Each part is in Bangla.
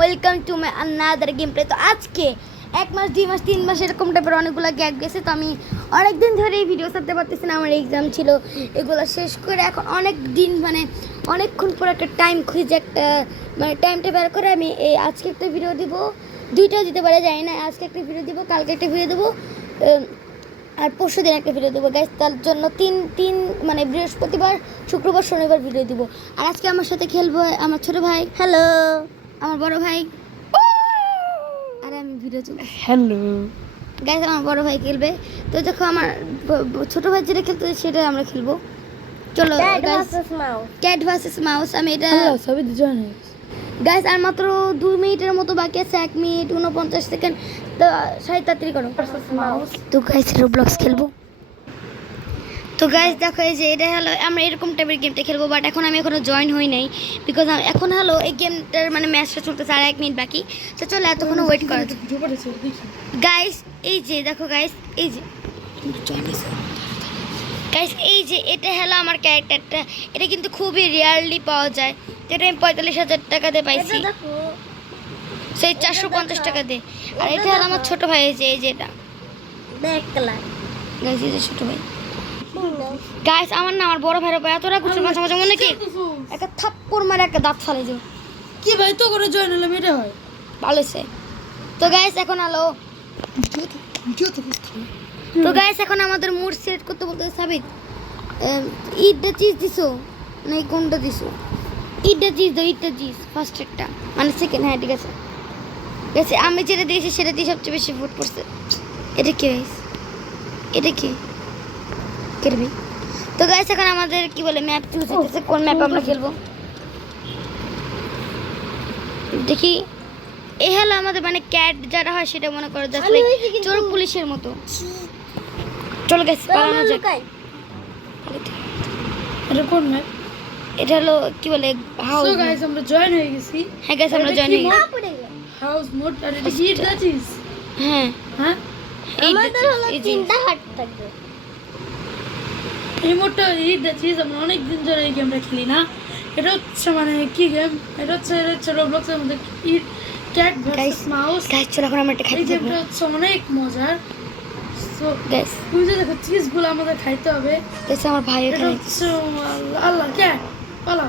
Welcome to my another game play. তো আজকে 1 মাস 2 মাস 3 মাস এরকম টাইপের অনেকগুলো গ্যাপ গেছে। তো আমি অনেকদিন ধরে এই ভিডিও করতে পারতেছি না, আমার এক্সাম ছিল, এগুলো শেষ করে এখন অনেক দিন অনেকক্ষণ পর একটা টাইম খুঁজে একটা টাইমটা বের করে আমি এই আজকে একটা ভিডিও দিব, দুইটাও দিতে পারে জানি না। আজকে একটা ভিডিও দিব, কালকে একটা ভিডিও দেবো, আর পরশু দিন একটা ভিডিও দেবো গাইস। তার জন্য তিন বৃহস্পতিবার, শুক্রবার, শনিবার ভিডিও দিব। আর আজকে আমার সাথে খেলবো আমার ছোট ভাই, হ্যালো, আমার বড় ভাই, আর আমি ভিডিও চলবে, হ্যালো গাইস। আমার বড় ভাই খেলবে। তো দেখো আমার ছোট ভাই যেটা খেলতে সেটা আমরা খেলবো। চলো ক্যাট ভার্সেস মাউস। আমি এটা সবই দুজন গাইস আর মাত্র 2 মিনিটের মতো বাকি আছে, 1 মিনিট 49 সেকেন্ড। তো তাড়াতাড়ি করো। তো গাইস রোবলক্স খেলবো। তো গাইস দেখো এই যে এটা হলো আমরা এরকম টাইপের গেমটা খেলবো, বাট আমি এখনো জয়েন হই নাই, বিকজ এখন হলো এই গেমটার ম্যাচটা চলতেছে, আর 1 মিনিট বাকি। তো চলো এতক্ষণ ওয়েট করা গাইস। এই যে দেখো গাইস, এই যে গাইস, এই যে এটা হলো আমার ক্যারেক্টারটা। এটা কিন্তু খুবই রেয়ারলি পাওয়া যায়। তো এটা আমি 45,000 টাকা দিয়ে পাইছি, সেই 450 টাকা দিয়ে। আর এটা হলো আমার ছোট ভাই, এই যে এটা গাইস, এই যে ছোট ভাই। গাইস আমার না, আমার বড় ভাইয়ের উপর এতটা কিছু মাঝে মাঝে মনে কি একটা থাপ্পড় মারে একটা দাঁত ফালে যাবে। কি ভাই তো করে জয়েন হলে মেরে হয় ভালো সে। তো গাইস এখন হলো, তো গাইস এখন আমাদের মুড সেট করতে বলতে সাবিত ইটটা চিজ দিছো না কোনটা দিছো? ইটটা চিজ দাও, ইটটা চিজ ফার্স্ট একটা সেকেন্ড। হ্যাঁ ঠিক আছে গাইস, আমি যেটা দিয়েছি সেটা দিয়ে সবচেয়ে বেশি ভোট পড়ছে। এটা কি গাইস? এটা কি করবি? তো গাইস এখন আমাদের কি বলে ম্যাপ চুজ হচ্ছে, কোন ম্যাপ আমরা খেলবো দেখি। এই হলো আমাদের ক্যাট যেটা হয় সেটা মনে করো জাস্ট লাইক চোর পুলিশের মতো। চলো গাইস পালানো যাক। এটা কোন ম্যাপ? এটা হলো কি বলে হাউস। সো গাইস আমরা জয়েন হয়ে গেছি। হ্যাঁ গাইস আমরা জয়েন হয়ে গেছি। House mode. আর এটা কি দাচিস? হ্যাঁ হ্যাঁ আমাদের হলো তিনটা হাট থাকবে। এই মোডটা এই দাচিস আমরা অনেক দিন ধরে এই গেমটা খেলি না। এটা হচ্ছে কি গেম? এটা হচ্ছে রোবলক্সের মধ্যে ক্যাট ভার্সেস মাউস। গাইস চলো এখন আমরা এটা খাই। এই গেমটা হচ্ছে অনেক মজার। সো গাইস তুমি যে দেখো চিজগুলো আমাদের খাইতে হবে। গাইস আমার ভাই এটা এখানে হচ্ছে আল্লাহ ক্যাট পালা।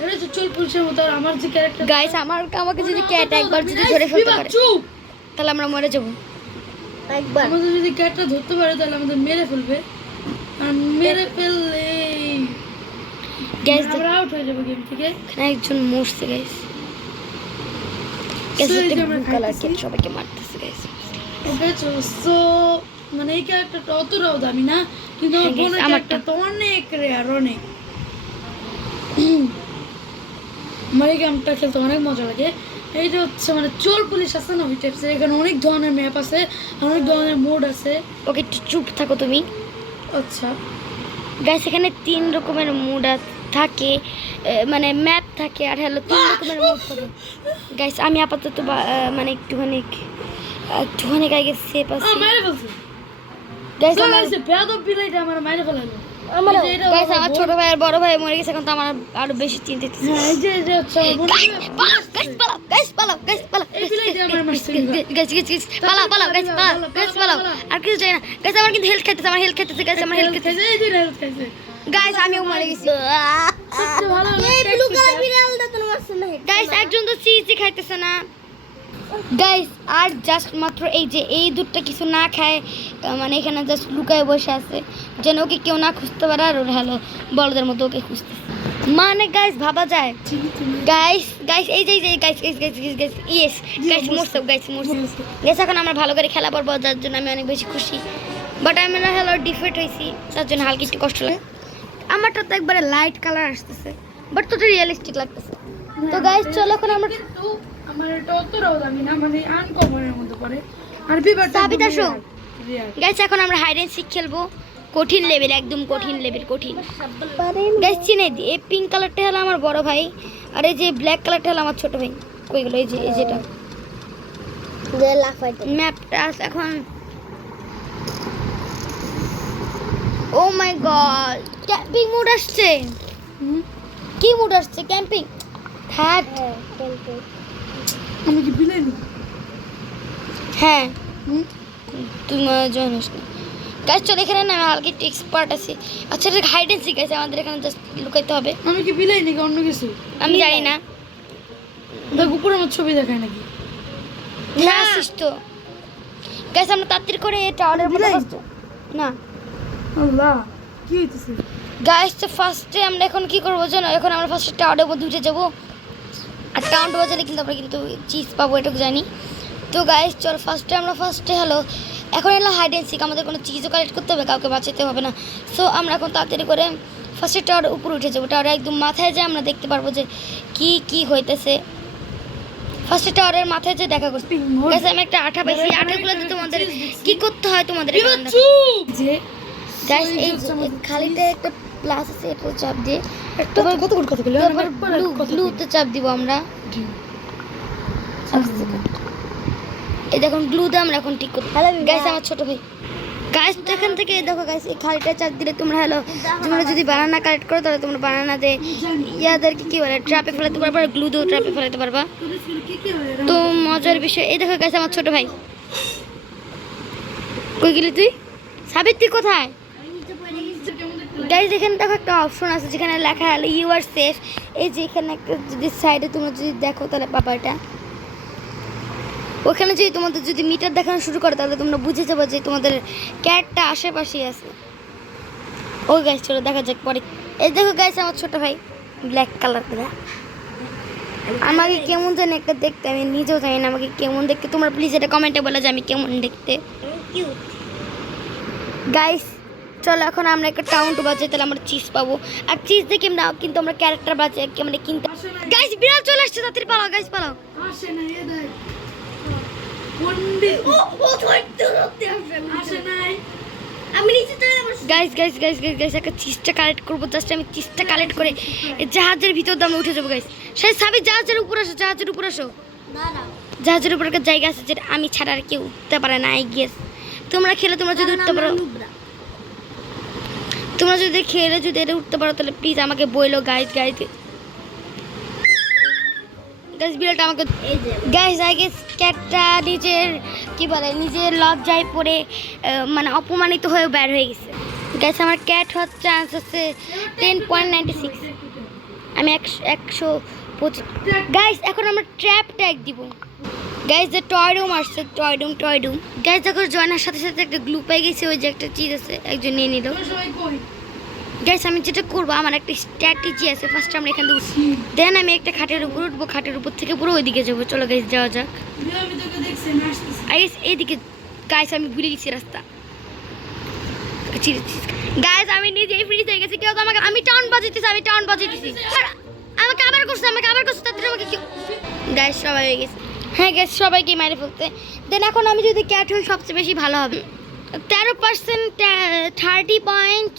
এটা হচ্ছে চোর পুলিশের মতো। আর আমার যে ক্যারেক্টার গাইস আমাকে যদি ক্যাট একবার যদি ধরে ফেলতে পারে চুপ, তাহলে আমরা মরে যাব একবার। আমাদের যদি ক্যাটটা ধরতে পারে তাহলে আমাদের মেরে ফেলবে। আর মেরে ফেললে গাইস আমরা আউট হয়ে যাবো গেম থেকে। এখানে একজন মরছে গাইস। গাইস এটা ব্লু কালার ক্যাট সবাইকে মারতেছে গাইস। ওকে সো এই ক্যারেক্টারটা অতটাও দামি না, কিন্তু আমার ক্যারেক্টারটা অনেক রেয়ার, অনেক। আমার এই গেমটা খেলতে অনেক মজা লাগে। এইটা হচ্ছে চোর পুলিশ আছে না, ওই টাইপসের। এখানে অনেক ধরনের ম্যাপ আছে, অনেক ধরনের মোড আছে। ওকে একটু চুপ থাকো তুমি। আচ্ছা গাইস এখানে 3 রকমের মোড থাকে, ম্যাপ থাকে, আর হলো 3 রকমের মোড থাকে গাইস। আমি আপাতত একটুখানি আগে সেফ আছি গাইস। গাইস আমার ছোট ভাই আর বড় ভাই মরে গেছে, এখন তো আমার আরো বেশি চিন্তিত। আর কিছু চাই না গাইস। আমার কিন্তু হেলথ খাইতেছে, আমার হেলথ খাইতেছে গাইস, আমার হেলথ খাইতেছে গাইস। আমিও মরে গেছি গাইস। একজন তো চিজি খাইতেছে না গাইস। আর জাস্ট মাত্র এই দুধটা কিছু না খায়, এখানে জাস্ট লুকায় বসে আছে যেন ওকে কেউ না খুঁজতে পারে। আর ওর হলো বলদের মতো ওকে খুঁজতে গাইস ভাবা যায় গাইস এই যে গাইস ইয়েস গাইস মোরছে গাইস। এখন আমরা ভালো করে খেলা পারবো, যার জন্য আমি অনেক বেশি খুশি। বাট আমি না হলো ডিফিট হয়েছি, তার জন্য হালকা একটু কষ্ট লাগে। আমারটা তো একবারে লাইট কালার আসতেছে, বাট তো রিয়েলিস্টিক লাগতেছে। তো গাইস চলো এখন আমরা আমার এটা অতটাও দামি না, আনকমনের মধ্যে পড়ে। আর বিবারটা সাবিত আসো গাইস। এখন আমরা হাইড এন্ড সিক খেলবো, কঠিন লেভেল, একদম কঠিন লেভেল, কঠিন গাইস। চিনে দি এই পিঙ্ক কালারটা হলো আমার বড় ভাই, আর এই যে ব্ল্যাক কালারটা হলো আমার ছোট ভাই। কইগুলো এই যেটা ম্যাপটা এখন। ও মাই গড ক্যাম্পিং মোড আসছে। কি মুড আসছে ক্যাম্পিং? হ্যাঁ আমি কি বিলাই নি? হ্যাঁ তুমি জানিস না গাইস, চল এখানে না হালকা একটু এক্সপার্ট আছে। আচ্ছা এটা হাইড এন্ড সিক আছে, আমাদের এখানে জাস্ট লুকাইতে হবে। আমি কি বিলাই নাকি অন্য কিছু? আমি জানি না। দেখ উপরে আমার ছবি দেখায় নাকি? না আসিস তো গাইস, আমরা তাড়াতাড়ি করে টাওয়ারের মধ্যে বিলাই? বসবো। না আল্লাহ কি হইতেছে? গাইস, তো ফার্স্টে আমরা এখন কি করবো জানো? এখন আমরা ফার্স্টে টাওয়ারের মধ্যে উঠে যাবো। আর টাউন বাজালে কিন্তু আমরা কিন্তু চিজ পাবো, এটুকু জানি। তো গাইস চল ফার্স্টে হলো এখন এলো হাইড এন্ড সিক। আমাদের কোনো চিজও কালেক্ট করতে হবে, কাউকে বাঁচাতে হবে না। সো আমরা এখন তাড়াতাড়ি করে ফার্স্টে টাওয়ারের উপরে উঠে যাবো। টাওয়ারে একদম মাথায় যে আমরা দেখতে পারবো যে কি হইতেছে। ফার্স্টে টাওয়ারের মাথায় যে দেখা করছি গাইস, আমি একটা আঠা পাইছি। আঠাগুলো দিয়ে তোমাদের কি করতে হয় তোমাদের যে গাইস, এই খালিতে একটা প্লাস আছে, এটা চাপ দিয়ে তোমার কত কথা কইলো? তারপর ব্লুতে চাপ দিব আমরা। এই দেখুন গ্লুতে আমরা এখন ঠিক করতে গাইস, আমার ছোট ভাই গাইস। তো এখান থেকে দেখো গাইস, এই খালিটা চাপ দিলে তোমরা হলো তোমরা যদি বানানা কালেক্ট করো তাহলে তোমরা বানানা দিয়ে ইয়াদেরকে কি বলে ট্র্যাপে ফেলাতে পারবা, আর গ্লু দিয়েও ট্র্যাপে ফেলাতে পারবা। তো মজার বিষয় এই দেখো গাইস, আমার ছোট ভাই কই গেলি তুই? সাবিত তুই কোথায়? গাইস এখানে দেখো একটা অপশন আছে যেখানে লেখা হলো ইউ আর সেফ। এই যে এখানে একটা যদি সাইডে তোমরা যদি দেখো তাহলে পাবা এটা। ওখানে যদি তোমাদের যদি মিটার দেখানো শুরু করে তাহলে তোমরা বুঝে যাবে যে তোমাদের ক্যাটটা আশেপাশেই আছে। ওই গাইস চলো দেখা যাক পরে। এই দেখো গাইস, আমার ছোট ভাই ব্ল্যাক কালার করা। আমাকে কেমন জানি একটা দেখতে, আমি নিজেও জানি না আমাকে কেমন দেখতে। তোমরা প্লিজ এটা কমেন্টে বলো যে আমি কেমন দেখতে। গাইস চলো এখন আমরা একটা টাউন টু বাজে, তাহলে আমরা চিজ পাবো। আর চিজ দেখে আমরা কিন্তু আমরা ক্যারেক্টার বাজে আমরা কিনতে। গাইস বিড়াল চলে আসছে, তাড়াতাড়ি পালাও গাইস, পালাও। আসে না এ দেখ পন্ডিত আসে নাই। আমি নিচে চলে যাব guys guys guys guys guys একটা চিজটা কালেক্ট করব। জাস্ট আমি চিজটা কালেক্ট করে এই জাহাজের ভিতর দিয়ে আমরা উঠে যাব গাইস। সেই সাবি জাহাজের উপর আসো, জাহাজের উপর আসো। দাঁড়াও, জাহাজের উপর একটা জায়গা আছে যেটা আমি ছাড়া আর কেউ উঠতে পারে না। আই গেস তোমরা খেলে তোমরা যদি উঠতে পারো, তোমরা যদি খেলে যদি এটা উঠতে পারো তাহলে প্লিজ আমাকে বইলো গাইস। গাইস গাইস বিড়ালটা আমাকে গাইস আই গেস ক্যাটটা নিজের কি বলে নিজের লজ্জায় পড়ে মানে অপমানিত হয়ে বের হয়ে গেছে। গাইস আমার ক্যাট হওয়ার চান্স আছে 10.96। আমি 125। গাইস এখন আমরা ট্র্যাপ ট্যাগ দিব। গাইস যে টয় রুম আসছে, টয় রুম গাইস যখন জয়েনার সাথে সাথে একটা গ্লু পেয়ে গেছে, ওই যে একটা চিজ আছে একজন নিয়ে নিল। গাইস আমি যেটা করবো আমার একটা স্ট্র্যাটেজি আছে। ফার্স্ট আমরা এখান থেকে উঠছি, দেন আমি একটা খাটের উপর উঠবো, খাটের উপর থেকে পুরো ওইদিকে যাবো। চলো গাইস যাওয়া যাক। গাইস এইদিকে গাইস আমি ভুলে গেছি রাস্তা। গাইস আমি নিজেই ফ্রিজ হয়ে গেছি। কেউ তো আমাকে আমি টাউন বাজাইতেছি আমাকে আবার করছে তাড়াতাড়ি আমাকে কেউ। গাইস সবাই হয়ে গেছে। হ্যাঁ গাইস সবাইকে মেরে ফেলতে। দেন এখন আমি যদি ক্যাট হই সবচেয়ে বেশি ভালো হবে। 13%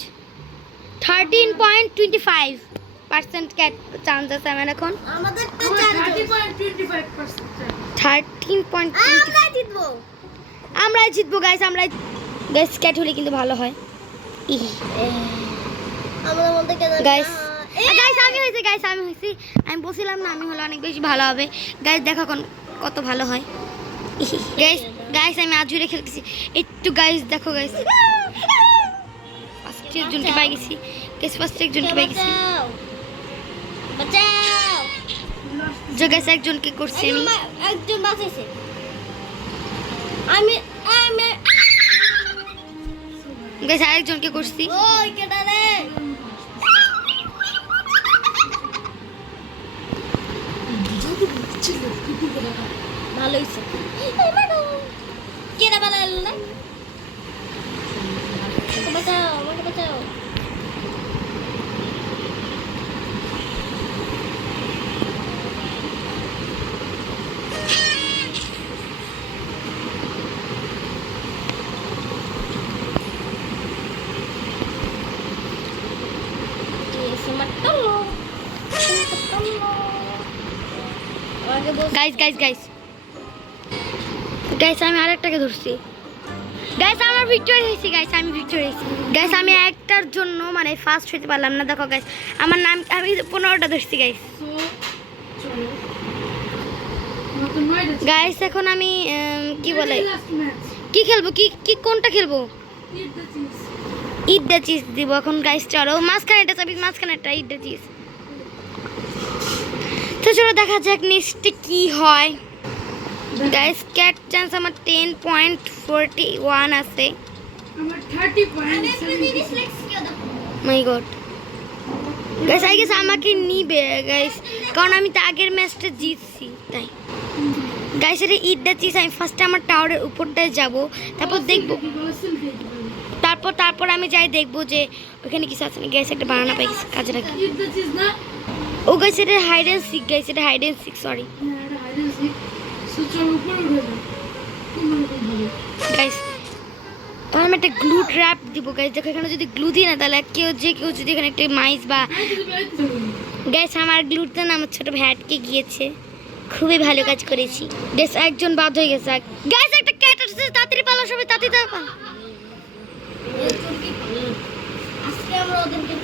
13.25% ক্যাট চান্স আছে আমার এখন। আমাদের 30.25%। 13.25 আমরাই জিতবো গাইস। আমরা গাইস ক্যাট হলে কিন্তু ভালো হয়। গাইস আমি হয়েছি আমি বলছিলাম না আমি হলে অনেক বেশি ভালো হবে। গাইস দেখো কত ভালো হয়। গাইস আমি আজুরে খেলতেছি একটু। গাইস দেখো গাইস ফার্স্ট একজনকে পাই গেছি। যে গাইস একজনকে করছি আমি। একজন বাঁচাইছে। আমি গাইস আরেকজনকে করছি। ওই কেডা রে? ভালো হইছে। কেডা বানাইলো না? আমাকে বাঁচাও। গাইস আমি আরেকটাকে ধরছি। গাইস আমার ভিক্টোরি হয়েছে গাইস, আমি ভিক্টোরি হয়েছি গাইস। আমি একটার জন্য মানে ফার্স্ট হতে পারলাম না। দেখো গাইস আমার নাম, আমি 15টা ধরছি গাইস। গাইস এখন আমি কি বলে কি খেলবো, কি কোনটা খেলবো? ইট দ্য চিজ দিব এখন গাইস। চলো মাঝখানেটা চাবি, মাঝখানেটা ইট দ্য চিজ। তো চলো দেখা যাক নেক্সটে কি হয় গাইস। ক্যাট চান্স আমার 10.41 আছে। আমার 30.7 মাই গড গাইস, আই গেস আমাকে নিবে গাইস, কারণ আমি তো আগের ম্যাচটা জিতছি তাই। গাইস এটা ইট দ্য চিজ। আমি ফার্স্টে আমার টাওয়ারের উপরটায় যাব, তারপর দেখবো, তারপর আমি যাই দেখবো যে ওখানে কিছু আছে না। গাইস একটা বানানা পাই গেছে, কাজে লাগে। ও গাইস এটা হাইড অ্যান্ড সিক গাইস, এটা hide and seek, sorry guys. তাহলে আমি একটা গ্লু ট্র্যাপ দিব গাইস। দেখো এখানে যদি গ্লু দিই না তাহলে কেউ যদি এখানে একটা মাইস বা গাইস, আমার গ্লুটা না আমার ছোট ভাই আটকে গিয়েছে, খুবই ভালো কাজ করেছি গাইস। একজন বাদ হয়ে গেছে গাইস, একটা ক্যাট আসছে, তাড়াতাড়ি পালাও সবাই, তাড়াতাড়ি পালাও। আজকে আমরা ওদেরকে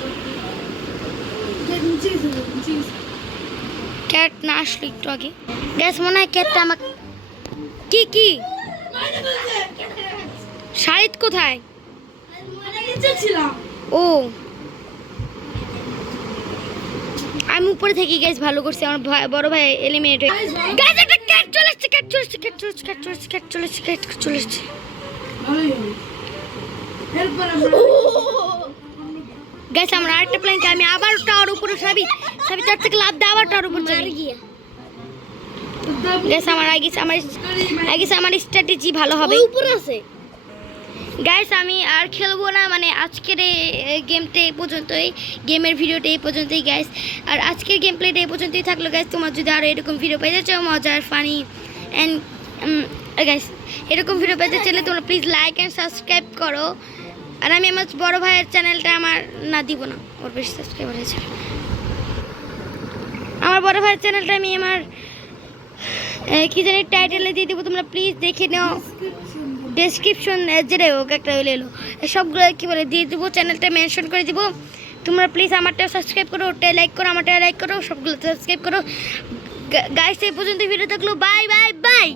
ক্যাট না আসলো একটু আগে গাইস, মনে হয় ক্যাটটা আমাকে কি শাহিদ কোথায়? ও আমি উপরে থাকি গাইস, ভালো করছি। আমার বড় ভাই এলিমিনেট হয়ে গাইস। একটা ক্যাট চলে আসছে, ক্যাট চলে আসছে। গাইস আমরা আরেকটা প্ল্যান, আমি আবার টাওয়ার উপরে সাবি তার থেকে লাভ দিয়ে আবার টাওয়ার উপরে যাই। গাইস আমার আমার স্ট্র্যাটেজি ভালো হবে। উপরে আছে গাইস, আমি আর খেলবো না, মানে আজকের এই গেমটা এই পর্যন্তই, গেমের ভিডিওটা এই পর্যন্তই গাইস। আর আজকের গেম প্লেটা এই পর্যন্তই থাকলো গাইস। তোমার যদি আরও এরকম ভিডিও পেতে চাও, মজার ফানি অ্যান্ড গাইস এরকম ভিডিও পেতে চাইলে তোমরা প্লিজ লাইক অ্যান্ড সাবস্ক্রাইব করো। আর আমি আমার বড় ভাইয়ের চ্যানেলটা আমার না দিব না, ওর বেশি সাবস্ক্রাইবার হয়েছে। আমার বড় ভাইয়ের চ্যানেলটা আমি আমার কি জানি টাইটেলে দিয়ে দেবো, তোমরা প্লিজ দেখে নাও। ডেসক্রিপশন যেটাই হোক একটা এলো, সবগুলো কী বলে দিয়ে দেবো, চ্যানেলটা মেনশন করে দিব। তোমরা প্লিজ আমারটা সাবস্ক্রাইব করো, ওটাই লাইক করো, আমারটা লাইক করো, সবগুলো সাবস্ক্রাইব করো গাইস। এই পর্যন্ত ভিডিও থাকলো, বাই বাই বাই।